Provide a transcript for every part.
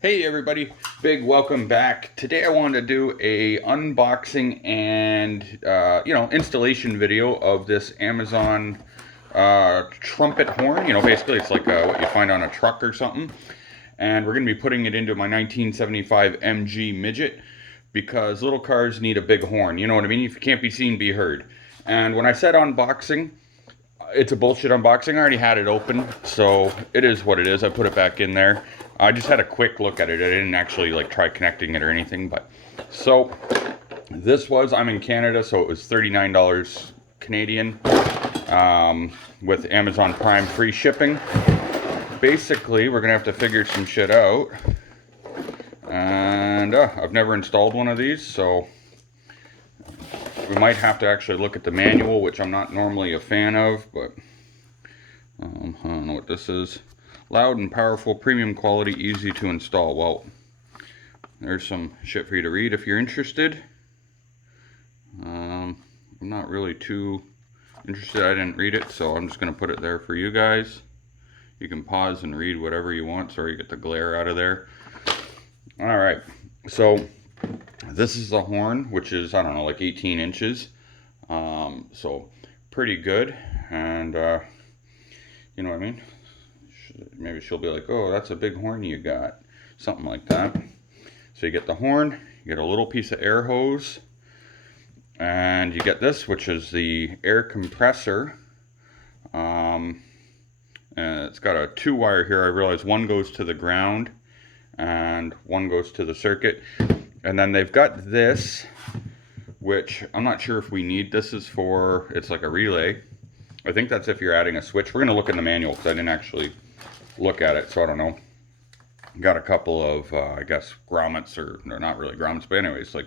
Hey everybody, big welcome back. Today I wanted to do a unboxing and installation video of this Amazon trumpet horn. Basically it's like what you find on a truck or something. And we're going to be putting it into my 1975 MG Midget because little cars need a big horn. You know what I mean? If you can't be seen, be heard. And when I said unboxing, it's a bullshit unboxing. I already had it open, so it is what it is. I put it back in there. I just had a quick look at it. I didn't actually like try connecting it or anything, but so I'm in Canada, so it was $39 Canadian with Amazon Prime free shipping. Basically, we're gonna have to figure some shit out, and I've never installed one of these, so we might have to actually look at the manual, which I'm not normally a fan of, but I don't know what this is. Loud and powerful, premium quality, easy to install. Well, there's some shit for you to read if you're interested. I'm not really too interested. I didn't read it, so I'm just going to put it there for you guys. You can pause and read whatever you want. Sorry, you get the glare out of there. All right, so this is the horn, which is, I don't know, like 18 inches. So pretty good, and you know what I mean? Maybe she'll be like, oh, that's a big horn you got. Something like that. So you get the horn, you get a little piece of air hose, and you get this, which is the air compressor. And it's got a 2-wire here. I realize one goes to the ground and one goes to the circuit. And then they've got this, which I'm not sure if we need. This is for, it's like a relay. I think that's if you're adding a switch. We're going to look in the manual because I didn't actually look at it, so I don't know. Got a couple of, I guess, grommets, or not really grommets, but anyways, like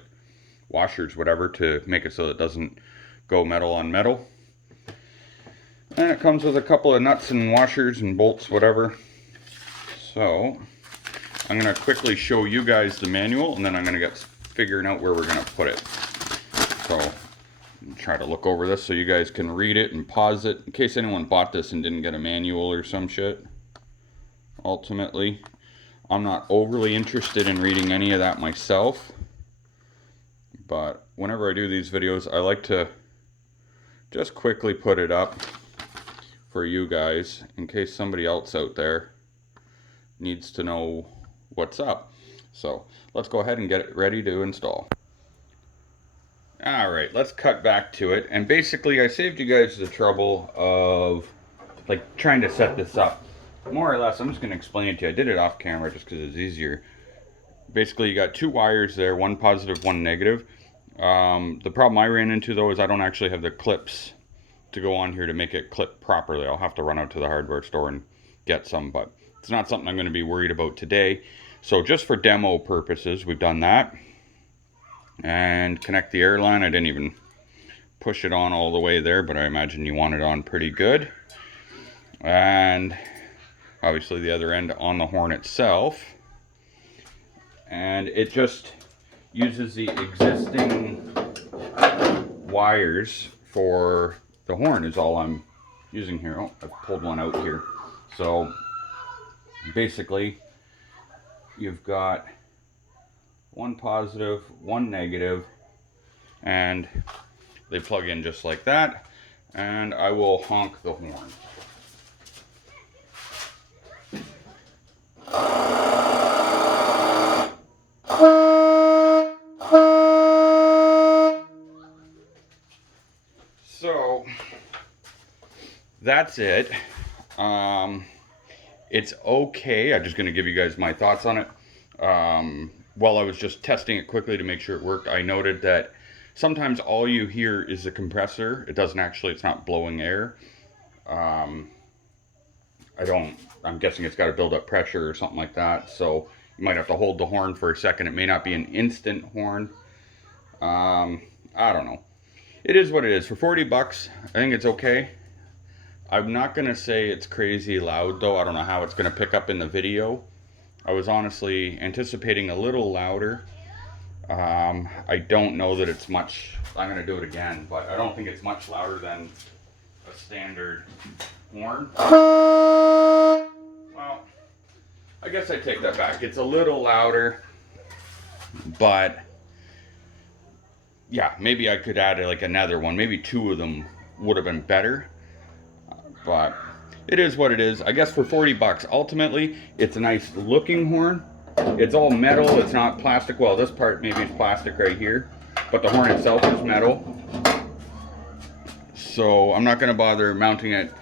washers, whatever, to make it so it doesn't go metal on metal. And it comes with a couple of nuts and washers and bolts, whatever. So I'm going to quickly show you guys the manual, and then I'm going to get figuring out where we're going to put it. So try to look over this so you guys can read it and pause it in case anyone bought this and didn't get a manual or some shit. Ultimately, I'm not overly interested in reading any of that myself, but whenever I do these videos, I like to just quickly put it up for you guys in case somebody else out there needs to know what's up. So let's go ahead and get it ready to install. Alright, let's cut back to it. And basically I saved you guys the trouble of like trying to set this up. More or less, I'm just going to explain it to you. I did it off camera just because it's easier. Basically, you got 2 wires there, one positive, one negative. The problem I ran into, though, is I don't actually have the clips to go on here to make it clip properly. I'll have to run out to the hardware store and get some, but it's not something I'm going to be worried about today. So just for demo purposes, we've done that. And connect the air line. I didn't even push it on all the way there, but I imagine you want it on pretty good. And obviously the other end on the horn itself, and it just uses the existing wires for the horn is all I'm using here. Oh, I've pulled one out here. So basically you've got one positive, one negative, and they plug in just like that, and I will honk the horn. So that's it. It's okay. I'm just going to give you guys my thoughts on it. While I was just testing it quickly to make sure it worked, I noted that sometimes all you hear is the compressor. It doesn't actually, it's not blowing air. I'm guessing it's got to build up pressure or something like that. So you might have to hold the horn for a second. It may not be an instant horn. I don't know. It is what it is. For 40 bucks, I think it's okay. I'm not going to say it's crazy loud, though. I don't know how it's going to pick up in the video. I was honestly anticipating a little louder. I don't know that it's much. I'm going to do it again, but I don't think it's much louder than a standard horn. Well, I guess I take that back. It's a little louder, but yeah, maybe I could add like another one. Maybe two of them would have been better, but it is what it is. I guess for 40 bucks, ultimately, it's a nice looking horn. It's all metal, it's not plastic. Well, this part maybe is plastic right here, but the horn itself is metal. So I'm not gonna bother mounting it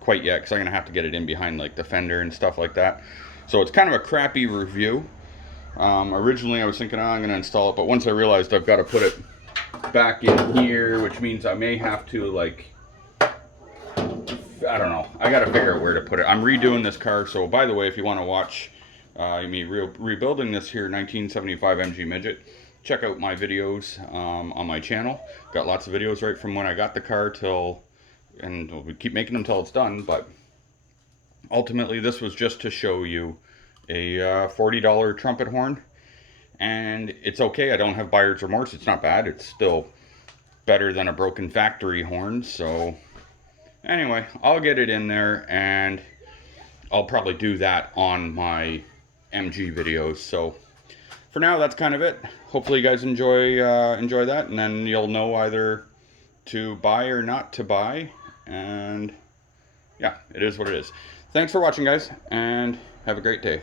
quite yet, because I'm gonna have to get it in behind like the fender and stuff like that. So it's kind of a crappy review. Originally I was thinking, oh, I'm gonna install it, but once I realized I've got to put it back in here, which means I may have to, like, I don't know, I gotta figure out where to put it. I'm redoing this car, so by the way, if you want to watch me rebuilding this here 1975 MG Midget, check out my videos on my channel. Got lots of videos right from when I got the car till, and we keep making them till it's done, but ultimately this was just to show you a $40 trumpet horn, and it's okay. I don't have buyer's remorse. It's not bad. It's still better than a broken factory horn. So anyway, I'll get it in there, and I'll probably do that on my MG videos. So for now, that's kind of it. Hopefully you guys enjoy that, and then you'll know either to buy or not to buy. And yeah, it is what it is. Thanks for watching, guys, and have a great day.